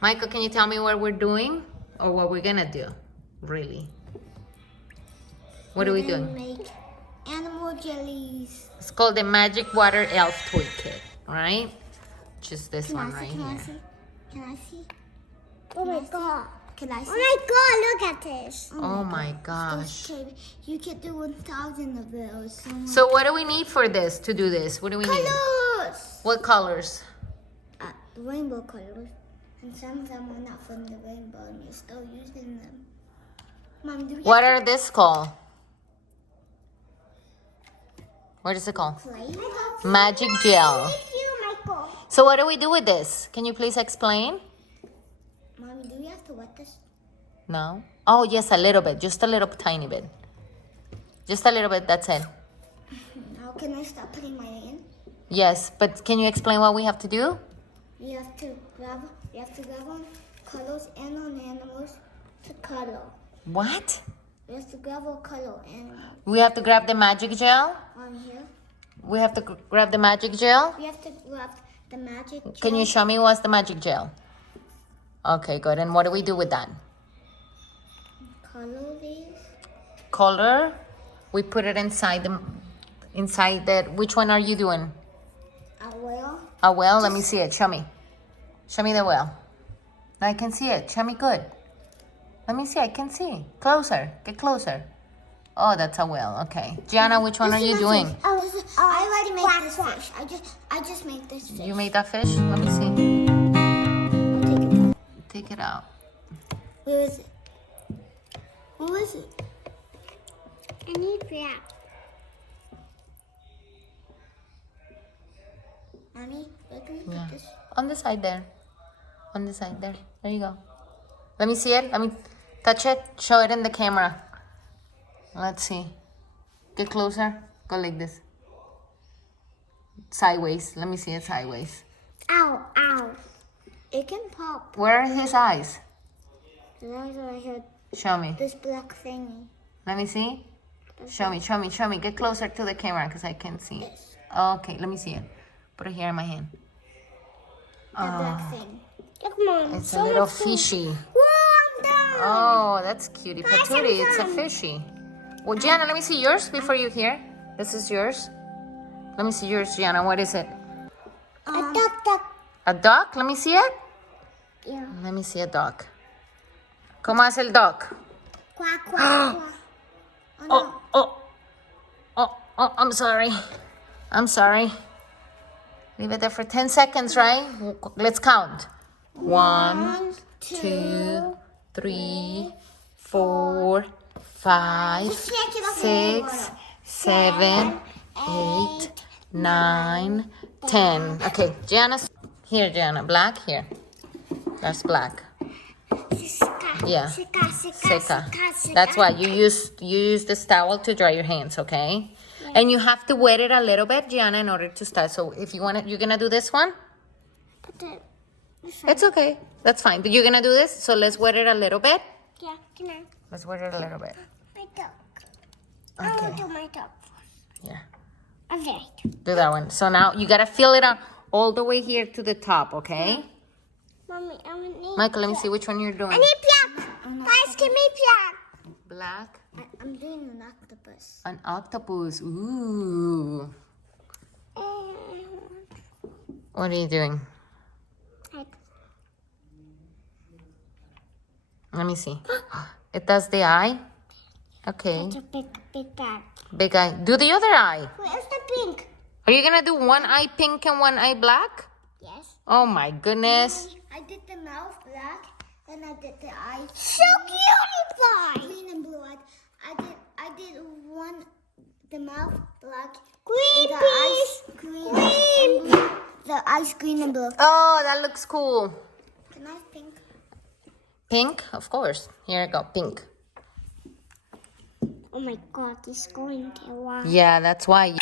Michael, can you tell me what we're doing or what we're gonna do? Really? What are we doing? Make animal jellies. It's called the Magic Water Elf Toy Kit, right? Just this one right Can I here. see? Can I see? Oh my god. Can I see? Oh my god, look at this. Oh my gosh. Okay, you can do 1,000 of those. So what do we need for this, to do this? What do we need? Colors! What colors? Rainbow colors. And some of them are not from the rainbow and you're still using them. Mom, do we What have are this called? What is it called? to play? Magic gel. Thank you, Michael. So what do we do with this? Can you please explain? Mommy, do we have to wet this? No? Oh, yes, a little bit. Just a little tiny bit. Just a little bit, that's it. Now can I start putting mine in? Yes, but can you explain what we have to do? You have to grab on colors and on animals to color. What? You have to grab a color animal We have to grab the magic gel? on here. We have to grab the magic gel? We have to grab the magic gel. Can you show me what's the magic gel? Okay, good. And what do we do with that? color these? Color. We put it inside the, which one are you doing? A whale. A well? Let me see it. Show me. Show me the well. I can see it. Show me good. Let me see. I can see. Closer. Get closer. Oh, that's a well. Okay. Gianna, which one are you doing? I already made this fish. I just made this fish. You made that fish? Let me see. I'll Take take it out. it out. Where is it? Who is it? I need that. Mommy, where can we Yeah. put this? On the side there. On the side there. There you go. Let me see it. Let me touch it. Show it in the camera. Let's see. Get closer. Go like this. Sideways. Let me see it sideways. Ow, ow. It can pop. Where are his eyes? The eyes are right here. Show me. This black thingy. Let me see. Show me, show me, show me. Get closer to the camera because I can see. This. Okay, let me see it. Put it here in my hand. The black thing. Look, Mom. It's a little fishy. Whoa, I'm done. Oh, that's cutie Guys, I'm patootie. It's a done. fishy. Well, Gianna, let me see yours before you hear. This is yours. Let me see yours, Gianna. What is it? A duck. A duck? Let me see it. Yeah. Let me see a duck. ¿Cómo hace el duck? Quack, quack, quack. Oh, I'm sorry. I'm sorry. Leave it there for 10 seconds, right? Let's count. 1, 2, 3, 4, 5, 6, 7, 8, 9, 10. Okay, Gianna. Here, Gianna. Black here. That's black. Yeah. Seca. That's why you use this towel to dry your hands, okay? And you have to wet it a little bit, Gianna, in order to start. So if you want it, you're gonna do this one? It's okay. That's fine. But you're gonna do this, so let's wet it a little bit. Yeah, can I? Let's wet it a little bit. My duck. I will Okay. do my duck first. Yeah. Okay. Do that one. So now you gotta fill it up all the way here to the top, okay? Mommy, I need. Michael, let me see which one you're I doing. need black. Guys, give me black. Black. I'm doing an octopus. An octopus. Ooh. What are you doing? Let me see. It does the eye. Okay. It's a big bag. Big eye. Do the other eye. Where's the pink? Are you gonna do one eye pink and one eye black? Yes. Oh my goodness. I did the mouth black, and I did the eyes So cutie green and blue. I did the mouth black, Green, the please. eyes green and blue. The eyes green and blue. Oh, that looks cool. Can I have pink? Pink? Of course. Here I go. Pink. Oh my god, it's going to wash. Yeah, that's why.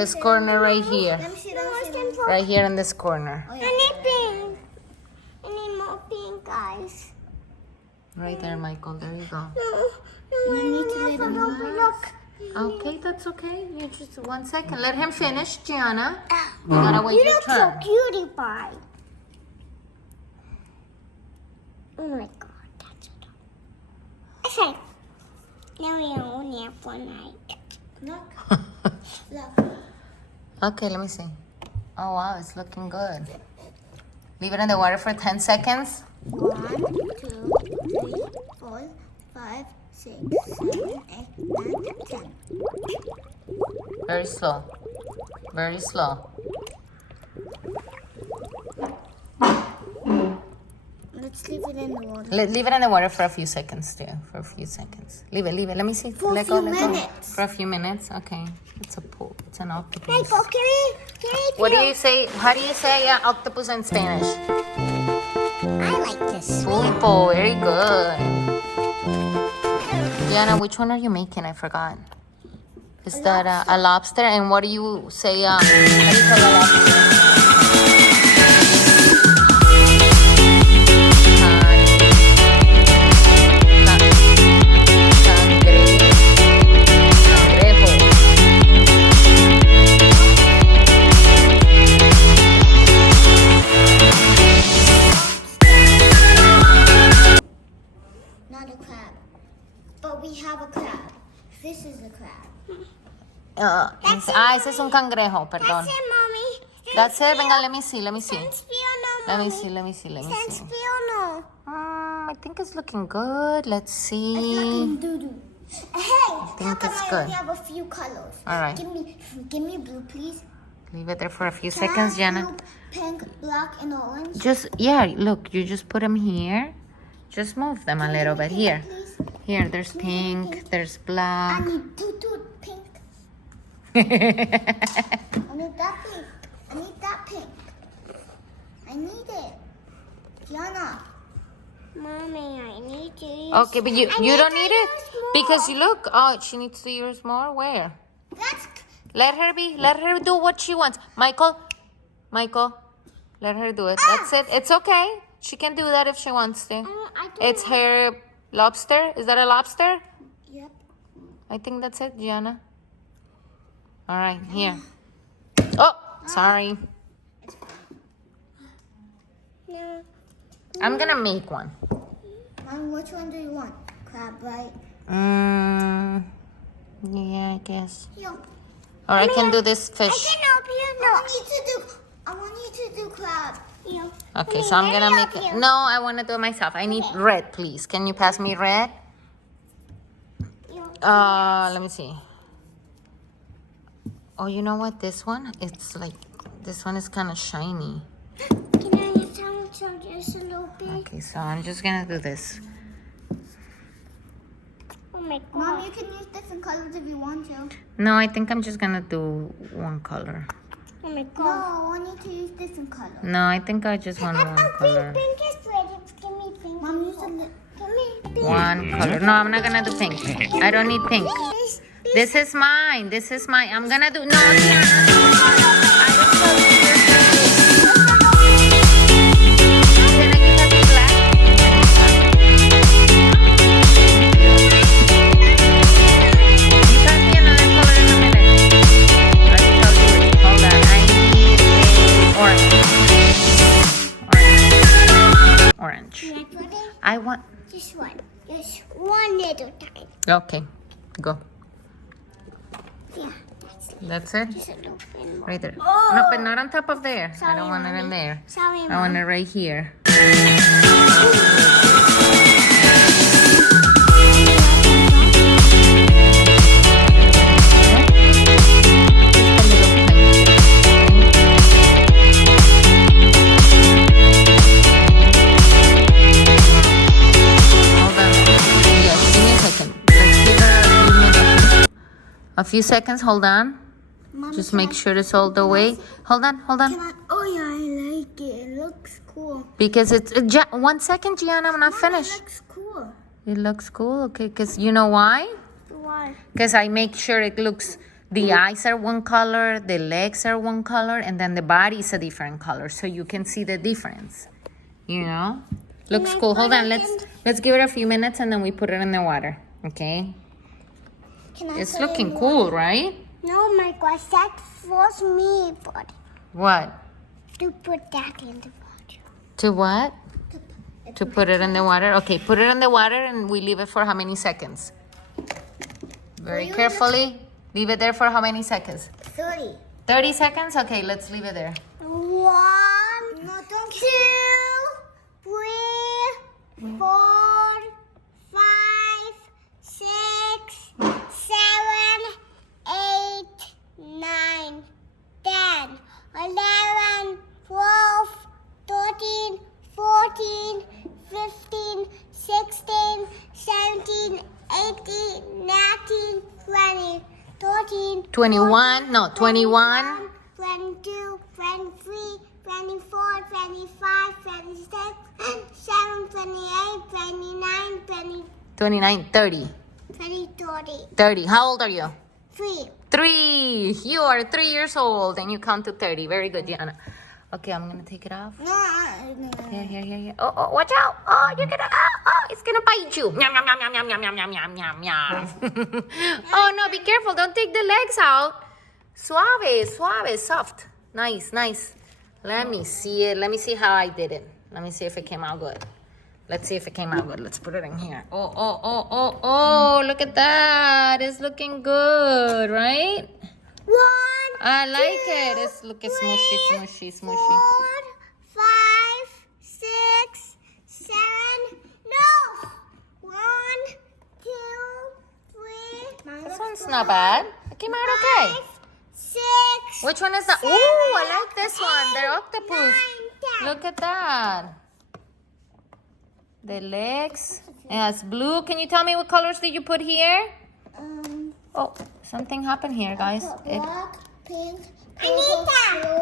this corner right here. Let me see. Let me see. Right here in this corner. Oh, I yeah. need pink. I need more pink, guys. Right there, Michael. There you go. I need to leave it alone. Look. Okay, that's okay. You just 1 second. Let him finish, Gianna. You gotta wait You your look so turn. cutie pie. Oh my god, that's adorable. Okay. Now we only have one night. Look. Look. Okay, let me see. Oh, wow, it's looking good. Leave it in the water for 10 seconds. 1, 2, 3, 4, 5, 6, 7, 8, 9, 10. Very slow. Very slow. Let's leave it in the water. Leave it in the water for a few seconds, too. For a few seconds. Leave it. Let me see. For a Let few let go. minutes. For a few minutes. Okay. It's a pool. It's an octopus. Michael, can I What do you say? How do you say octopus in Spanish? I like this. Pulpo. Very good. Diana, which one are you making? I forgot. Is that a lobster? And what do you say? How do you call a lobster? Not a crab. But we have a crab. This is a crab. Ese es un cangrejo, perdón. That's it, Mommy. That's it. Venga, let me see. Sense feel no, Let me Mommy. see. Sense feel no. I think it's looking good. Let's It's see. looking doo-doo. Hey, how think come it's I good. only have a few colors? All right. Give me blue, please. Leave it there for a few Can I seconds, have Jana. blue, pink, black, and orange? Just, yeah, look, you just put them here. Just move them a little bit. Here. Please. Here, there's pink, there's I black. need two pink. I need that pink. I need that pink. I need it. Gianna. Mommy, I need to use. Okay, but you don't need it? Because you look, oh, she needs to use more. Where? That's Let her do what she wants. Michael, let her do it. That's it. It's okay. She can do that if she wants to. I don't It's her lobster. Is that a lobster? yep. I think that's it, Gianna. All right, here. Oh, sorry. No. I'm gonna make one. Mom, which one do you want? Crab, right? Yeah, I guess. Here. Or I can do this I fish. can help you. I want you to do crab. No. Okay, so I'm gonna make it. No, I want to do it myself. I need red, please. Can you pass me red? Let me see. Oh, you know what? This one, it's like, this one is kind of shiny. Can I have some just a little bit? Okay, so I'm just gonna do this. Oh my Mom, god. you can use different colors if you want to. No, I think I'm just gonna do one color. Oh my No, god. I want you to use different colors. No, I think I just want one color. Pink is ready. Give me pink. Mom, use a Give me pink. One color. No, I'm not gonna do pink. I don't need pink. This, This is mine. This is mine. I'm gonna do. No, Diana. I don't tell you your Can I give us black? You pass me another color in a minute. I'll tell you which. Hold on. I need a orange. Orange. Can I put it? I want. Just one. Just one little time. Okay. Go. Yeah. That's it. Just a little bit more. Right there. No, but not on top of there. I Sorry, don't want it in Mommy. there. Sorry, I want Mom. it right here. Hold on. Yes, give me a second. Let's give her a few seconds. Hold on. Mom, Just can make I- sure it's all the way. Hold on, hold on. Can I? Oh yeah, I like it. It looks cool. Because it's 1 second, Gianna. I'm not Mom, finished. It looks cool. It looks cool. Okay, because you know why? Why? Because I make sure it looks The eyes are one color, the legs are one color, and then the body is a different color, so you can see the difference. You know? Looks cool. Hold on, let's give it a few minutes and then we put it in the water. Okay? Can I It's put it looking in cool, right? No, my gosh, that was me, but What? to put that in the water. To what? To put it in the water? Okay, put it in the water and we leave it for how many seconds? Very carefully. Leave it there for how many seconds? 30. 30 seconds? Okay, let's leave it there. 1, No, don't 2, 3, 4, 5, 6, 7, 8, 9, 10, 11, 12, 13, 14, 15, 16, 17, 18, 19, 20, 13, 21, no, 21. 22, 23, 24, 25, 26, 27, 28, 29, 20, 29, 30. 30, 30, 30. How old are you? 3. 3. You are 3 years old and you count to 30. Very good, Gianna. Okay, I'm gonna take it off. No, no. Here. Oh, watch out. Oh, you're gonna, it's gonna bite you. Yum, yum, yum, yum, yum, yum, yum, yum, yum, yum. Oh, no, be careful. Don't take the legs out. Suave, soft. Nice. Let me see it. Let me see how I did it. Let me see if it came out good. Let's see if it came out good. Let's put it in here. Oh, look at that. It's looking good, right? 1, I like it. It's looking smushy. 4, 5, 6, 7, no! 1, 2, 3, This one's not bad. It came out okay. 5, 6, Which one is that? Ooh, I like this one. The octopus. 9, 10. Look at that. The legs. It has blue. Can you tell me what colors did you put here? Oh, something happened here, guys. Black, pink, Anita!